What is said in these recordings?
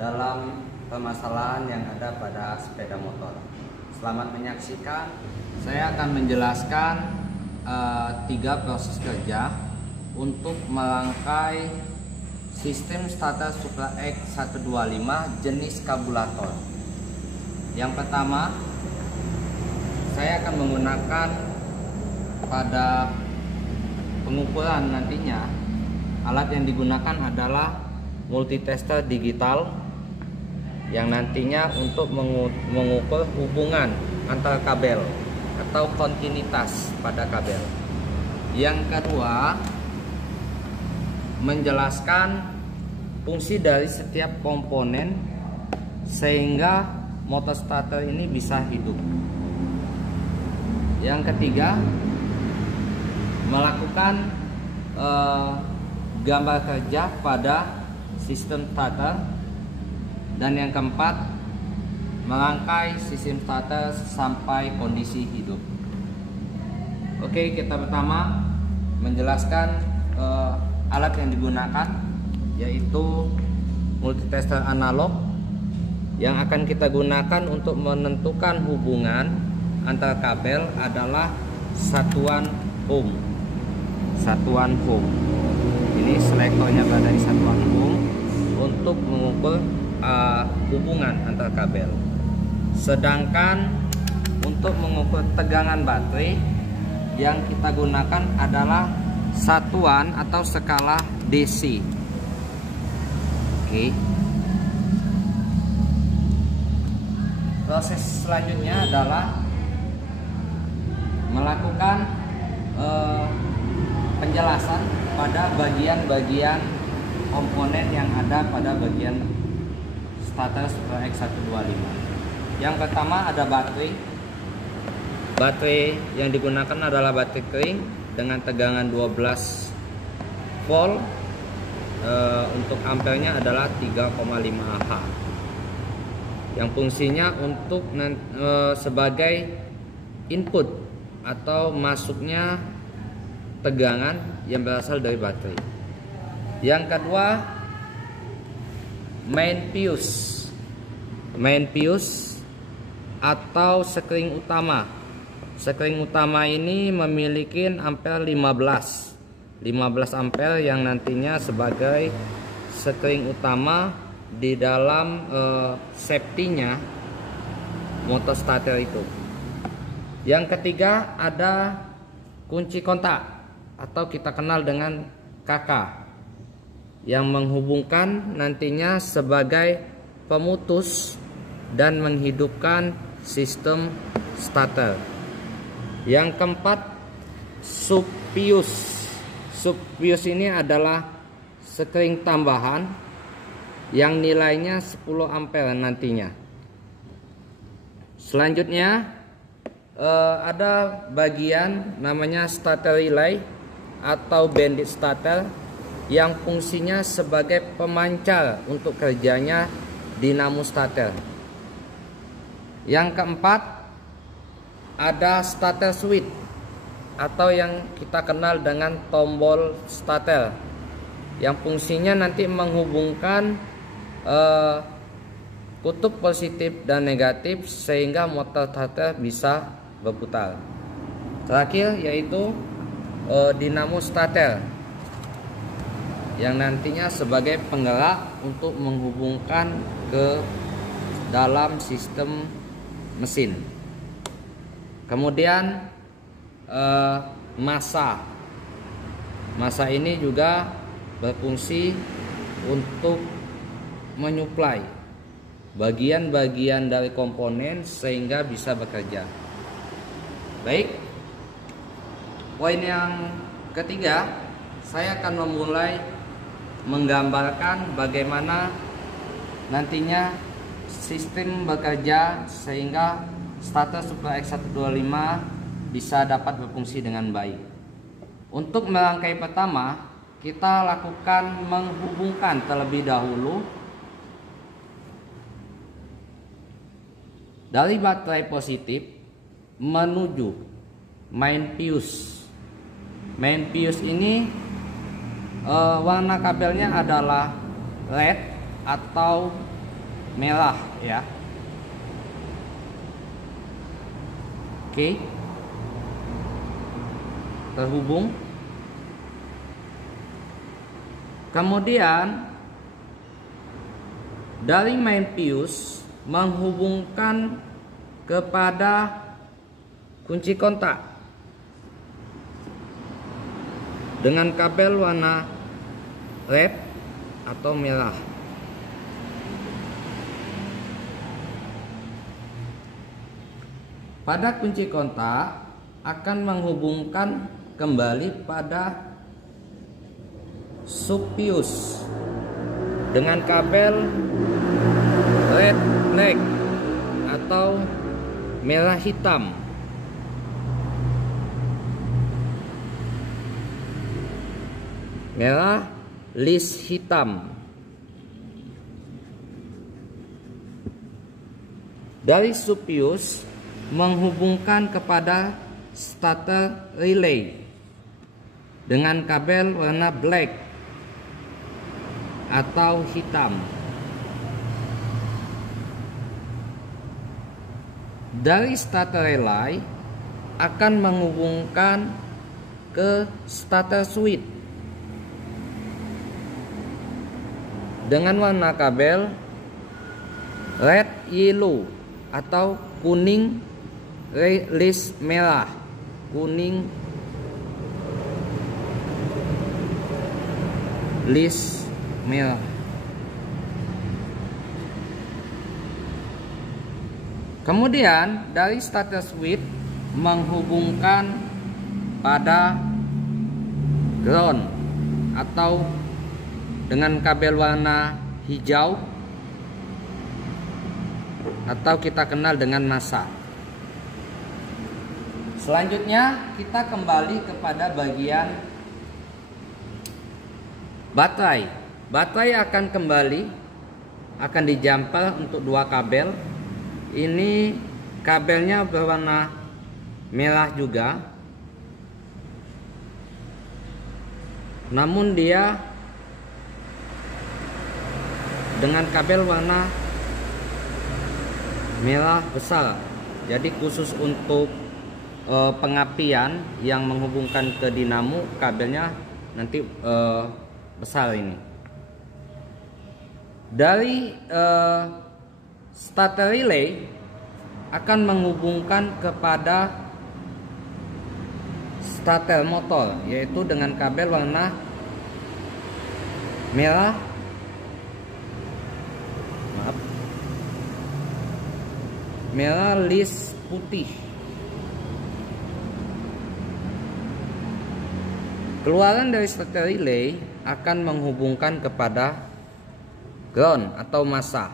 dalam permasalahan yang ada pada sepeda motor. Selamat menyaksikan. Saya akan menjelaskan 3 proses kerja untuk merangkai sistem starter Supra X 125 jenis karburator. Yang pertama, saya akan menggunakan pada pengukuran nantinya. Alat yang digunakan adalah multitester digital yang nantinya untuk mengukur hubungan antar kabel atau kontinuitas pada kabel. Yang kedua, menjelaskan fungsi dari setiap komponen sehingga motor starter ini bisa hidup. Yang ketiga, melakukan gambar kerja pada sistem starter. Dan yang keempat, merangkai sistem starter sampai kondisi hidup. Oke, kita pertama menjelaskan alat yang digunakan, yaitu multitester analog yang akan kita gunakan untuk menentukan hubungan antar kabel adalah satuan ohm. Satuan ohm. Ini selektornya berada di satuan ohm untuk mengukur hubungan antar kabel. Sedangkan untuk mengukur tegangan baterai yang kita gunakan adalah satuan atau skala DC. Oke. Proses selanjutnya adalah melakukan penjelasan pada bagian-bagian komponen yang ada pada bagian starter Supra X 125. Yang pertama ada baterai. Baterai yang digunakan adalah baterai kering dengan tegangan 12 volt. Untuk ampernya adalah 3,5 Ah. Yang fungsinya untuk sebagai input atau masuknya tegangan yang berasal dari baterai. Yang kedua, main fuse atau sekring utama. Sekring utama ini memiliki ampere 15 ampere yang nantinya sebagai sekring utama di dalam safety-nya motor starter itu. Yang ketiga ada kunci kontak atau kita kenal dengan KK yang menghubungkan nantinya sebagai pemutus dan menghidupkan sistem starter. Yang keempat, subfuse. Subfuse ini adalah sekring tambahan yang nilainya 10 ampere nantinya. Selanjutnya ada bagian namanya starter relay atau bandit starter yang fungsinya sebagai pemancar untuk kerjanya dinamo starter. Yang keempat, ada starter switch atau yang kita kenal dengan tombol starter yang fungsinya nanti menghubungkan kutub positif dan negatif sehingga motor starter bisa berputar. Terakhir yaitu dinamo starter yang nantinya sebagai penggerak untuk menghubungkan ke dalam sistem mesin. Kemudian massa ini juga berfungsi untuk menyuplai bagian-bagian dari komponen sehingga bisa bekerja. Baik, poin yang ketiga, saya akan memulai menggambarkan bagaimana nantinya sistem bekerja sehingga starter Supra X 125 bisa dapat berfungsi dengan baik. Untuk merangkai pertama, kita lakukan menghubungkan terlebih dahulu dari baterai positif menuju main fuse. Main fuse ini warna kabelnya adalah red atau merah ya. Oke. Terhubung. Kemudian dari main fuse menghubungkan kepada kunci kontak dengan kabel warna red atau merah. Pada kunci kontak akan menghubungkan kembali pada sub fuse dengan kabel red black atau merah hitam. Merah list hitam. Dari sub fuse menghubungkan kepada starter relay dengan kabel warna black atau hitam. Dari starter relay akan menghubungkan ke starter switch dengan warna kabel red yellow atau kuning list merah, kuning list merah. Kemudian dari starter switch menghubungkan pada ground atau dengan kabel warna hijau atau kita kenal dengan massa. Selanjutnya kita kembali kepada bagian baterai. Baterai akan dijampel untuk dua kabel. Ini kabelnya berwarna merah juga, namun dia dengan kabel warna merah besar. Jadi khusus untuk pengapian yang menghubungkan ke dinamo, kabelnya nanti besar ini. Dari starter relay akan menghubungkan kepada starter motor, yaitu dengan kabel warna merah, merah list putih. Keluaran dari starter relay akan menghubungkan kepada ground atau massa.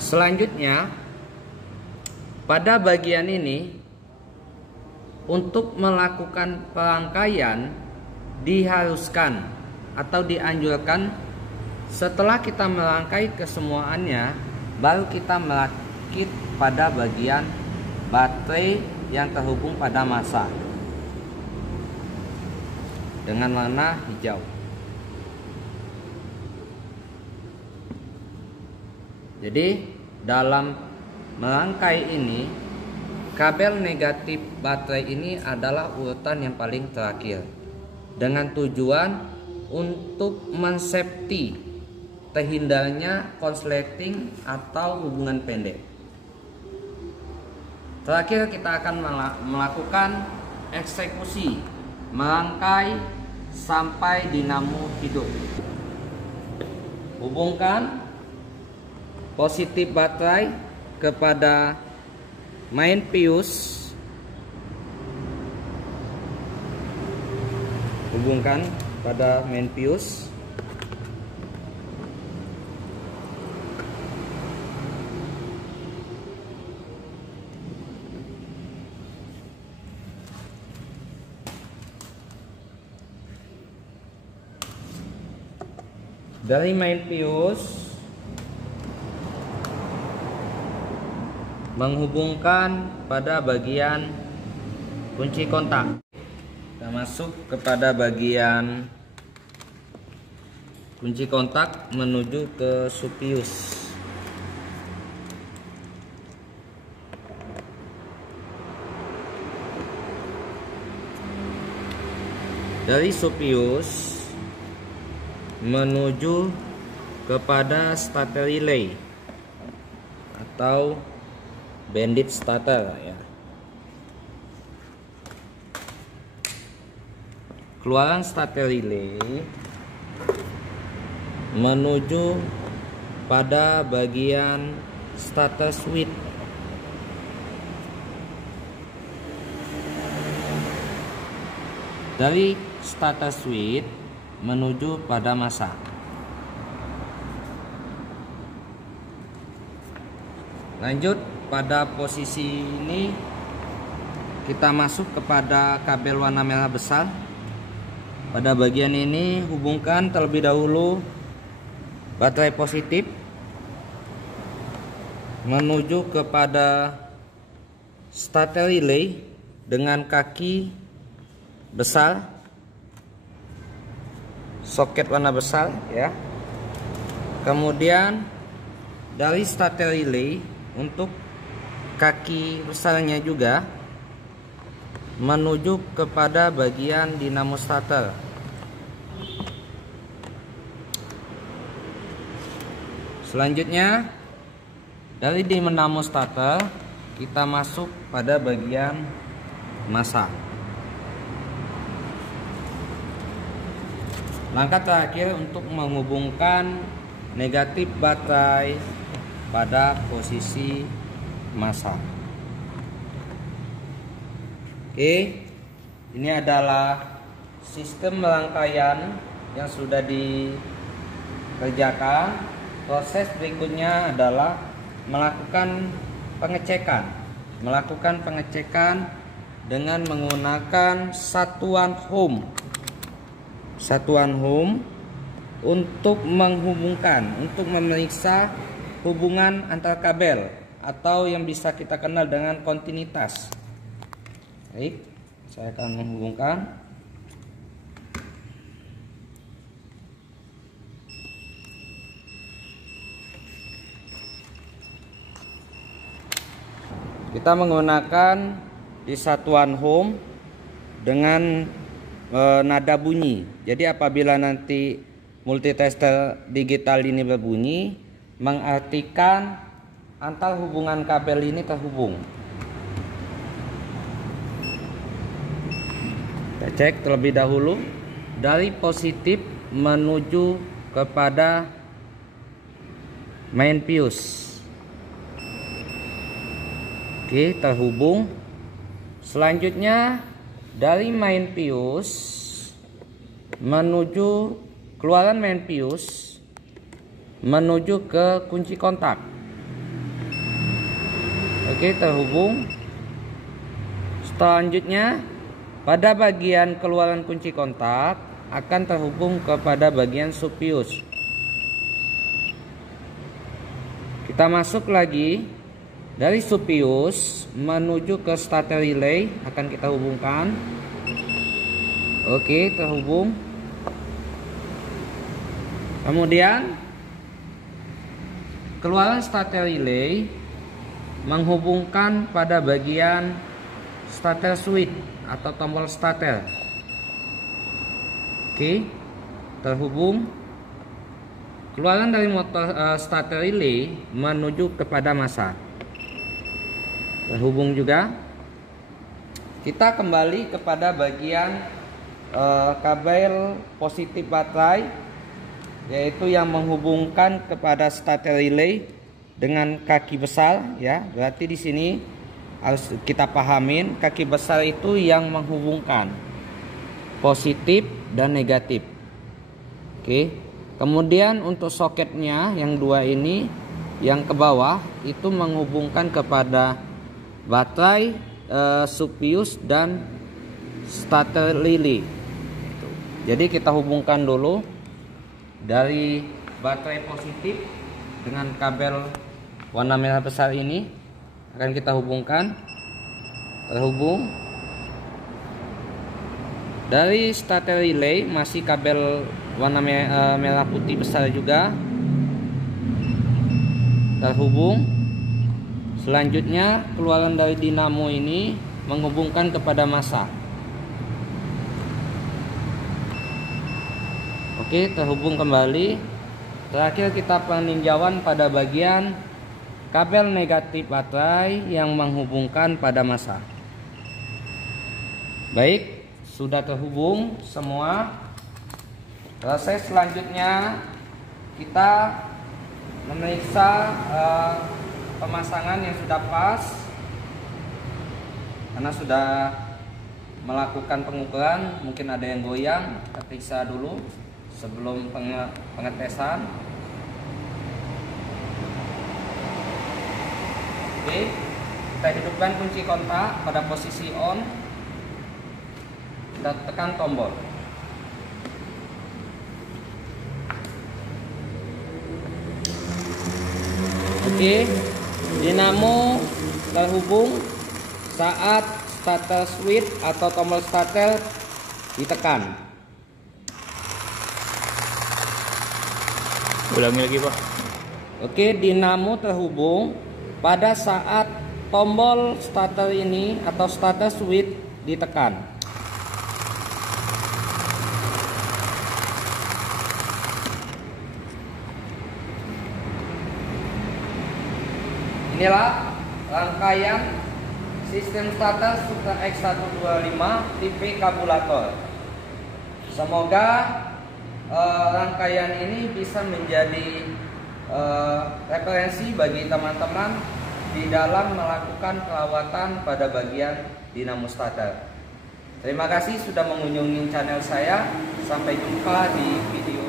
Selanjutnya pada bagian ini untuk melakukan perangkaian diharuskan atau dianjurkan setelah kita merangkai kesemuanya baru kita merakit pada bagian baterai yang terhubung pada massa dengan warna hijau. Jadi dalam merangkai ini kabel negatif baterai ini adalah urutan yang paling terakhir dengan tujuan untuk men-safety terhindarnya konsleting atau hubungan pendek. Terakhir kita akan melakukan eksekusi merangkai sampai dinamo hidup. Hubungkan positif baterai kepada main fuse. Hubungkan pada main fuse. Dari main fuse menghubungkan pada bagian kunci kontak. Kita masuk kepada bagian kunci kontak menuju ke Supius. Dari Supius menuju kepada starter relay atau bandit starter ya. Keluaran starter relay menuju pada bagian starter switch. Dari starter switch menuju pada masa. Lanjut, pada posisi ini kita masuk kepada kabel warna merah besar. Pada bagian ini hubungkan terlebih dahulu baterai positif menuju kepada starter relay dengan kaki besar, soket warna besar ya. Kemudian dari starter relay untuk kaki besarnya juga menuju kepada bagian dinamo starter. Selanjutnya dari dinamo starter kita masuk pada bagian masa. Langkah terakhir untuk menghubungkan negatif baterai pada posisi masa. Oke, ini adalah sistem rangkaian yang sudah dikerjakan. Proses berikutnya adalah melakukan pengecekan dengan menggunakan satuan ohm untuk memeriksa hubungan antar kabel atau yang bisa kita kenal dengan kontinuitas. Baik, saya akan menghubungkan. Kita menggunakan di satuan ohm dengan nada bunyi. Jadi apabila nanti multitester digital ini berbunyi, mengartikan antar hubungan kabel ini terhubung. Kita cek terlebih dahulu dari positif menuju kepada main fuse. Oke, terhubung. Selanjutnya dari main fuse menuju keluaran main fuse menuju ke kunci kontak. Oke, terhubung. Selanjutnya pada bagian keluaran kunci kontak akan terhubung kepada bagian Supius. Kita masuk lagi dari Supius menuju ke starter relay, akan kita hubungkan. Oke, terhubung. Kemudian keluaran starter relay menghubungkan pada bagian starter switch atau tombol starter. Oke, terhubung. Keluaran dari motor starter relay menuju kepada masa. Terhubung juga. Kita kembali kepada bagian kabel positif baterai, yaitu yang menghubungkan kepada starter relay dengan kaki besar ya. Berarti di sini harus kita pahamin, kaki besar itu yang menghubungkan positif dan negatif. Oke. Kemudian untuk soketnya yang dua ini, yang ke bawah itu menghubungkan kepada baterai Supius dan starter relay. Jadi kita hubungkan dulu dari baterai positif dengan kabel warna merah besar ini, akan kita hubungkan. Terhubung. Dari starter relay masih kabel warna merah putih besar juga terhubung. Selanjutnya keluaran dari dinamo ini menghubungkan kepada massa. Oke, terhubung kembali. Terakhir kita peninjauan pada bagian kabel negatif baterai yang menghubungkan pada massa. Baik, sudah terhubung semua. Proses selanjutnya kita memeriksa pemasangan yang sudah pas, karena sudah melakukan pengukuran. Mungkin ada yang goyang, kita periksa dulu sebelum pengetesan. Oke, kita hidupkan kunci kontak pada posisi on. Kita tekan tombol. Oke, dinamo terhubung saat starter switch atau tombol starter ditekan. Ulangi lagi, Pak. Oke, dinamo terhubung pada saat tombol starter ini atau starter switch ditekan. Inilah rangkaian sistem starter Supra X125 tipe karburator. Semoga rangkaian ini bisa menjadi referensi bagi teman-teman di dalam melakukan perawatan pada bagian dinamo starter. Terima kasih sudah mengunjungi channel saya. Sampai jumpa di video